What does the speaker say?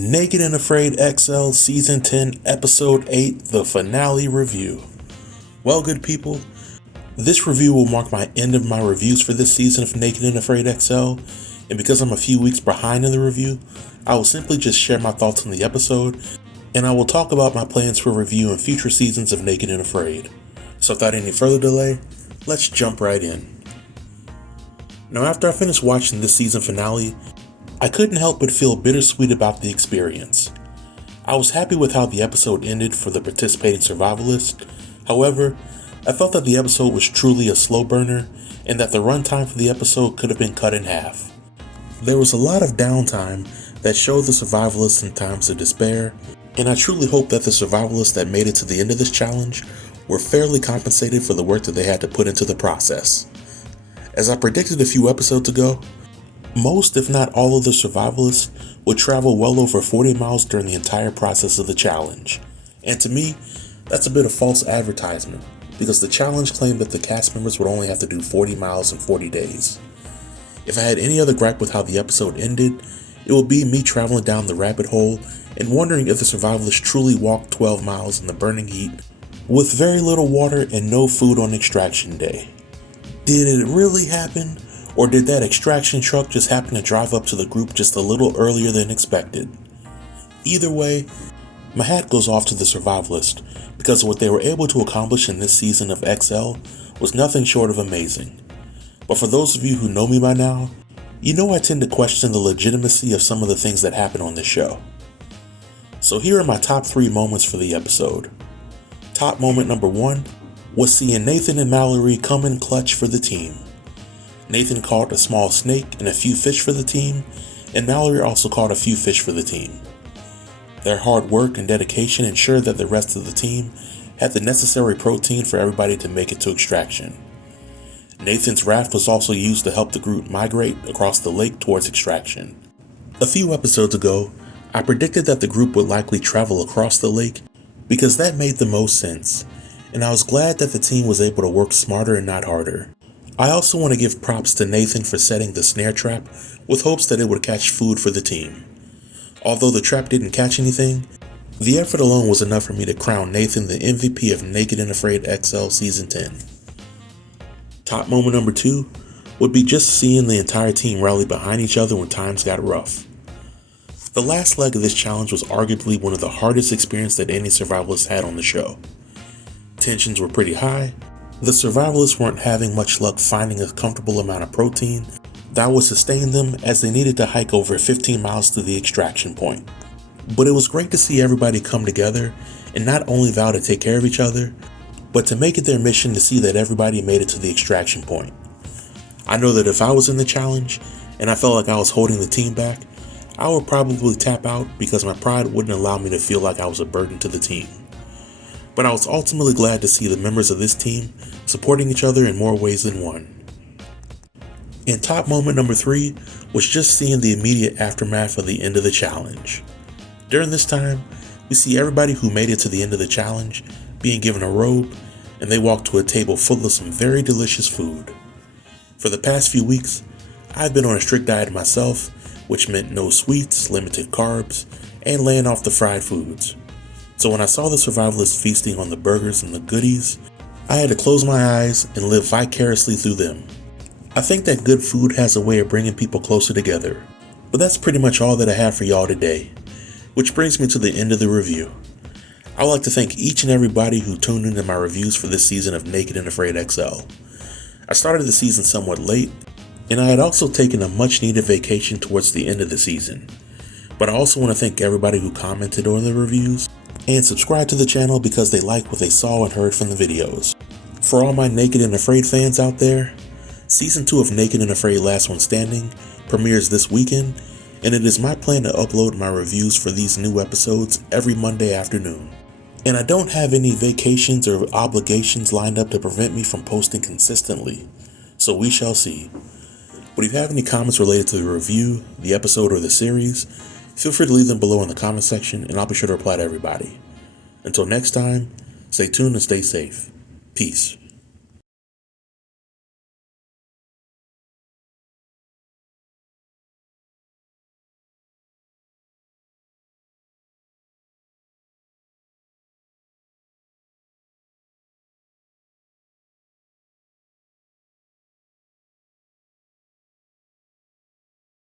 Naked and Afraid XL Season 10, Episode 8, the finale review. Well, good people, this review will mark my end of my reviews for this season of Naked and Afraid XL, and because I'm a few weeks behind in the review, I will simply just share my thoughts on the episode, and I will talk about my plans for review in future seasons of Naked and Afraid. So without any further delay, let's jump right in. Now, after I finished watching this season finale, I couldn't help but feel bittersweet about the experience. I was happy with how the episode ended for the participating survivalists. However, I felt that the episode was truly a slow burner and that the runtime for the episode could have been cut in half. There was a lot of downtime that showed the survivalists in times of despair, and I truly hope that the survivalists that made it to the end of this challenge were fairly compensated for the work that they had to put into the process. As I predicted a few episodes ago, most, if not all, of the survivalists would travel well over 40 miles during the entire process of the challenge. And to me, that's a bit of false advertisement, because the challenge claimed that the cast members would only have to do 40 miles in 40 days. If I had any other gripe with how the episode ended, it would be me traveling down the rabbit hole and wondering if the survivalists truly walked 12 miles in the burning heat with very little water and no food on extraction day. Did it really happen? Or did that extraction truck just happen to drive up to the group just a little earlier than expected? Either way, my hat goes off to the survivalists, because what they were able to accomplish in this season of XL was nothing short of amazing. But for those of you who know me by now, you know I tend to question the legitimacy of some of the things that happen on this show. So here are my top 3 moments for the episode. Top moment number 1 was seeing Nathan and Mallory come in clutch for the team. Nathan caught a small snake and a few fish for the team, and Mallory also caught a few fish for the team. Their hard work and dedication ensured that the rest of the team had the necessary protein for everybody to make it to extraction. Nathan's raft was also used to help the group migrate across the lake towards extraction. A few episodes ago, I predicted that the group would likely travel across the lake because that made the most sense, and I was glad that the team was able to work smarter and not harder. I also want to give props to Nathan for setting the snare trap with hopes that it would catch food for the team. Although the trap didn't catch anything, the effort alone was enough for me to crown Nathan the MVP of Naked and Afraid XL Season 10. Top moment number 2 would be just seeing the entire team rally behind each other when times got rough. The last leg of this challenge was arguably one of the hardest experiences that any survivalists had on the show. Tensions were pretty high. The survivalists weren't having much luck finding a comfortable amount of protein that would sustain them, as they needed to hike over 15 miles to the extraction point. But it was great to see everybody come together and not only vow to take care of each other, but to make it their mission to see that everybody made it to the extraction point. I know that if I was in the challenge and I felt like I was holding the team back, I would probably tap out because my pride wouldn't allow me to feel like I was a burden to the team. But I was ultimately glad to see the members of this team supporting each other in more ways than one. And top moment number 3 was just seeing the immediate aftermath of the end of the challenge. During this time, we see everybody who made it to the end of the challenge being given a robe, and they walk to a table full of some very delicious food. For the past few weeks, I've been on a strict diet myself, which meant no sweets, limited carbs, and laying off the fried foods. So when I saw the survivalists feasting on the burgers and the goodies, I had to close my eyes and live vicariously through them. I think that good food has a way of bringing people closer together. But that's pretty much all that I have for y'all today, which brings me to the end of the review. I would like to thank each and everybody who tuned into my reviews for this season of Naked and Afraid XL. I started the season somewhat late, and I had also taken a much needed vacation towards the end of the season. But I also want to thank everybody who commented on the reviews and subscribed to the channel because they liked what they saw and heard from the videos. For all my Naked and Afraid fans out there, Season 2 of Naked and Afraid Last One Standing premieres this weekend, and it is my plan to upload my reviews for these new episodes every Monday afternoon. And I don't have any vacations or obligations lined up to prevent me from posting consistently, so we shall see. But if you have any comments related to the review, the episode, or the series, feel free to leave them below in the comment section, and I'll be sure to reply to everybody. Until next time, stay tuned and stay safe. Peace.